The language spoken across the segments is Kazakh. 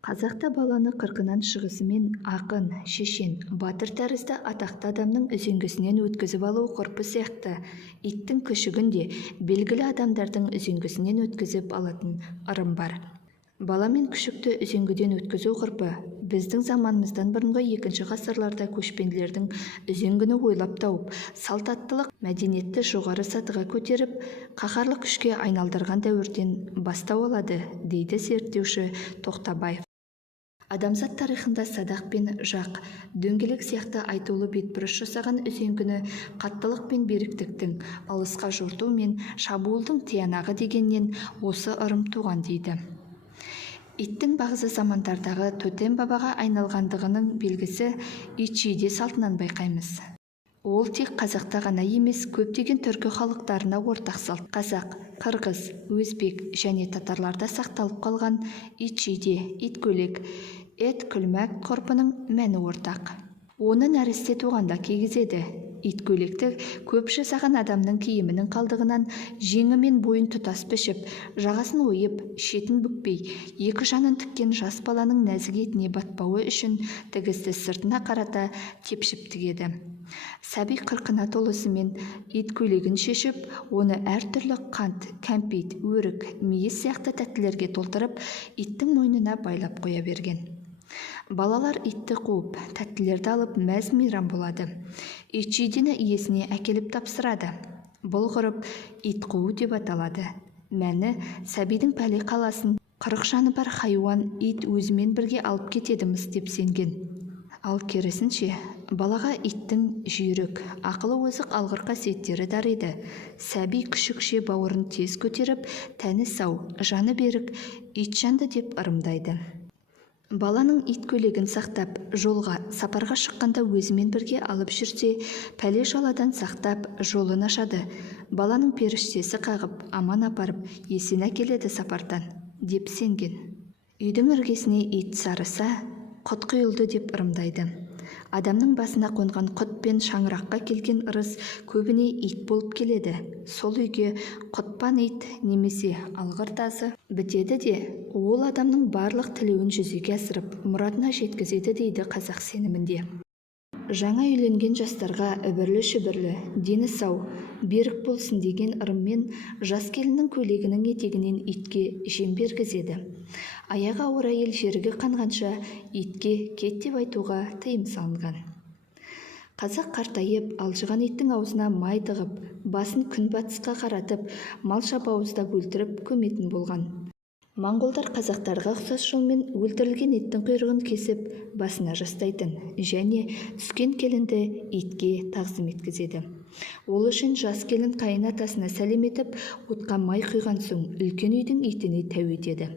Қазақта баланы қырқынан шығысымен ақын, шешен, батыр тәрізді атақты адамның үзеңгісінен өткізіп алу ғұрпы сияқты иттің күшігін де белгілі адамдардың үзеңгісінен өткізіп алатын ырым бар. Бала мен күшікті үзеңгіден өткізу ғұрпы біздің заманымыздан бұрынғы 2 ғасырларда көшпенділердің үзеңгіні ойлап тауып, салт аттылық мәдениетті жоғары сатыға көтеріп, қаһарлы күшке айналдырған дәуірден бастау алады, дейді зерттеуші Тоқтабаев. Адамзат тарихында садақ пен жақ, дөңгелек сияқты айтулы бетбұрыс жасаған үзеңгіні қаттылық пен беріктіктің, алысқа жорту мен шабуылдың тиянағы дегеннен осы ырым туған дейді. Иттің бағзы замандардағы тотем бабаға айналғандығының белгісі ит-жейде салтынан байқаймыз. Ол тек қазақта ғана емес, көптеген түркі халықтарына ортақ салт. Қазақ, қырғыз, өзбек және татарларда сақталып қалған ит-жейде, ит-көйлек, ет-күлмәк ғұрпының мәні ортақ. Оны нәресте туғанда кигізеді. Ит-көйлекті көп жасаған адамның киімінің қалдығынан жеңі мен бойын тұтас пішіп, жағасын ойып, шетін бүкпей, екі жанын тіккен жас баланың нәзік етіне батпауы үшін тігісті сыртына қарата тепшіп тігеді. Сәби қырқына толысымен ит-көйлегін шешіп, оны әртүрлі қант, кәмпит, өрік, мейіз сияқты тәттілерге толтырып, иттің мойнына байлап қоя берген. Балалар итті қуып, тәттілерді алып мәз-мейрам болады. Ит-жейдені иесіне әкеліп тапсырады. Бұл ғұрып ит қуу деп аталады. Мәні сәбидің пәле қаласын 40 жаны бар хайуан ит өзімен бірге алып кетедіміз деп сенген. Ал керісінше, балаға иттің жүйрік, ақылы озық алғыр қасиеттері дариды. Сәби күшікше бауырын тез көтеріп, тәні сау, жаны берік, ит жанды деп ырымдайды. Баланың ит-көйлегін сақтап, жолға, сапарға шыққанда өзімен бірге алып жүрсе, пәле жаладан сақтап, жолын ашады. Баланың періштесі қағып, аман апарып, есен әкеледі сапардан, деп сенген. Үйдің іргесіне ит сарыса, құт құйылды деп ырымдайды. Адамның басына қонған құт пен шаңыраққа келген ырыс көбіне ит болып келеді. Сол үйге құтпан ит немесе алғыр тазы бітеді де, ол адамның барлық тілеуін жүзеге асырып, мұратына жеткізеді дейді қазақ сенімінде. Жаңа үйленген жастарға үбірлі-шүбірлі, дені сау, берік болсын деген ырыммен жас келіннің көйлегінің етегінен итке жем бергізеді. Аяғы ауыр әйел жерігі қанғанша итке кет деп айтуға тыйым салынған. Қазақ қартайып, алжыған иттің аузына май тығып, басын күнбатысқа қаратып, малша бауыздап өлтіріп көметін болған. Моңғолдар қазақтарға ұқсас жолмен өлтірілген иттің құйрығын кесіп, басына жастайтын және түскен келінді итке тағзым еткізеді. Ол үшін жас келін қайын атасына сәлем етіп, отқа май құйған соң үлкен үйдің итіне тәу етеді.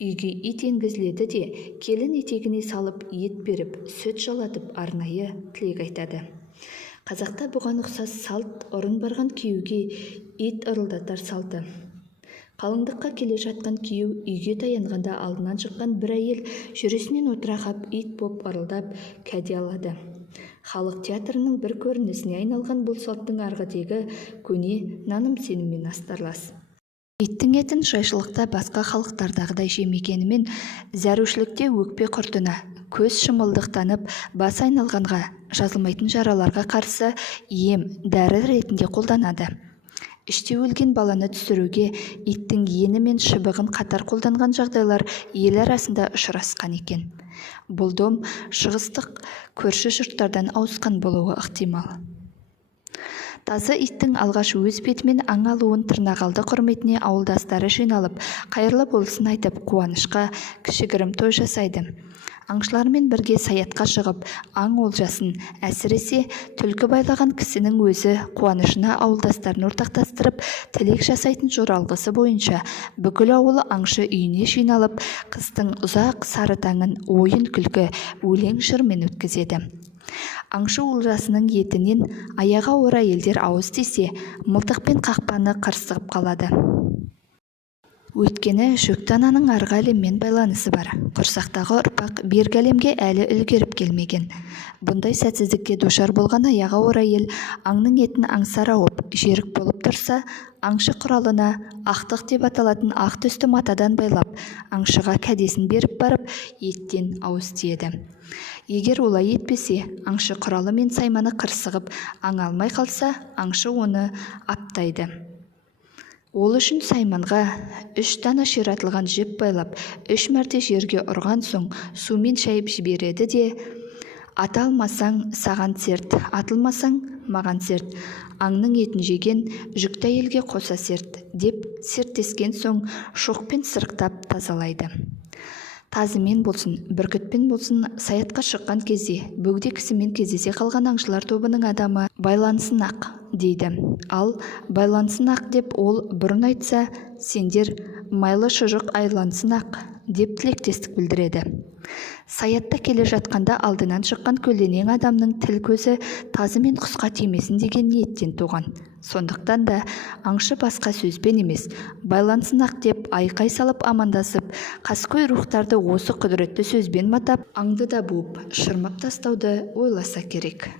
Үйге ит енгізіледі де, келін етегіне салып ет беріп, сүт жалатып арнайы тілек айтады. Қазақта бұған ұқсас салт ұрын барған күйеуге ит ырылдатар салты. Қалыңдыққа келе жатқан күйеу үйге таянғанда алдынан шыққан бір әйел жүресінен отыра қап ит боп ырылдап кәде алады. Халық театрының бір көрінісіне айналған бұл салттың арғы тегі көне наным-сеніммен астарлас. Иттің етін жайшылықта басқа халықтардағыдай жемегенімен, зәрушілікте өкпе құртына, көз шымылдықтанып, бас айналғанға, жазылмайтын жараларға қарсы ем, дәрі ретінде қолданады. Іште өлген баланы түсіруге иттің ені мен шыбығын қатар қолданған жағдайлар ел арасында ұшырасқан екен. Бұл дом шығыстық көрші жұрттардан ауысқан болуы ықтимал. Тазы иттің алғаш өз бетімен аң алуын тырнақалды құрметіне ауылдастары жиналып, қайырлы болсын айтып, қуанышқа кішігірім той жасайды. Аңшылармен бірге саятқа шығып, аң олжасын, әсіресе түлкі байлаған кісінің өзі қуанышына ауылдастарын ортақтастырып, тілек жасайтын жоралғысы бойынша бүкіл ауылы аңшы үйіне жиналып, қыстың ұзақ сары таңын ойын күлкі, өлең жырмен өткізеді. Аңшы олжасының етінен аяғы ауыр әйелдер ауыз тисе, мылтықпен қақпаны қырсығып қалады. Өйткені жүкті ананың арғы әлеммен байланысы бар. Құрсақтағы ұрпақ бергі әлемге әлі үлгеріп келмеген. Бұндай сәтсіздікке душар болған аяғы орай ел аңның етін аңсар ауып, жерік болып тұрса, аңшы құралына ақтық деп аталатын ақ түсті матадан байлап, аңшыға кәдесін беріп барып, еттен ауыз тиеді. Егер олай етпесе, аңшы құралы мен сайманы қырсығып, аң алмай қалса, аңшы оны аптайды. Ол үшін сайманға 3 дана ширатылған жіп байлап, 3 мәрте жерге ұрған соң сумен шайып жібереді де, ата алмасаң саған серт, атылмасаң маған серт, аңның етін жеген жүкті әйелге қоса серт, деп серттескен соң шоқпен сырықтап тазалайды. Тазымен болсын, бүркітпен болсын, саятқа шыққан кезде бөгде кісімен кездесе қалған аңшылар тобының адамы байлансын ақ дейді. Ал байлансын ақ деп ол бұрын айтса, сендер майлы шұжық айлансын ақ деп тілектестік білдіреді. Саятта келе жатқанда алдынан шыққан көлденең адамның тіл көзі тазы мен құсқа тимесін деген ниеттен туған. Сондықтан да аңшы басқа сөзбен емес, байлансын ақ деп айқай салып амандасып, қаскөй рухтарды осы құдіретті сөзбен матап, аңды да буып, шырмап тастауды ойласа керек.